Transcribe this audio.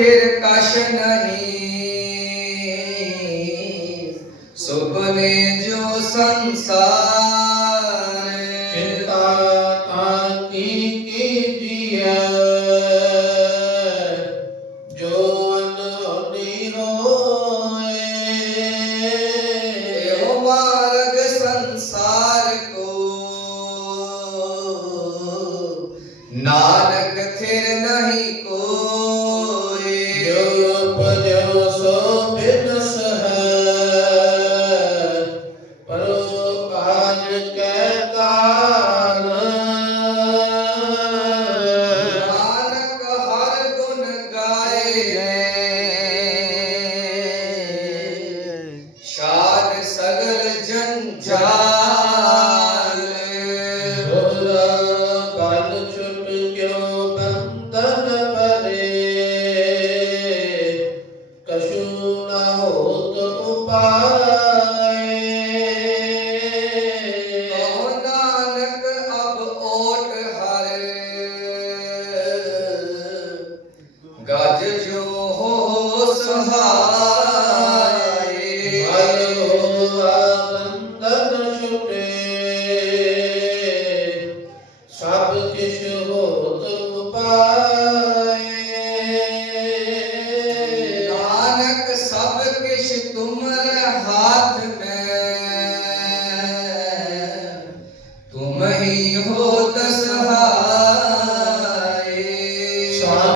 ਫਿਰ ਕਸ਼ ਨਹੀਂ ਸੁਪਨੇ ਜੋ ਸੰਸਾਰ। ਚਿੰਤਾ ਤਾਂ ਕੀ ਕੀਤੀਐ? ਜੋ ਅਨੋਨੀ ਹੋਏ ਇਹੋ ਮਾਰਗ ਸੰਸਾਰ ਕੋ। ਨਾਨਕ ਤੇਰੇ ਗਜ ਜੋ ਹੋ ਸਹਾਏ ਉਪਾਏ ਨਾਨਕ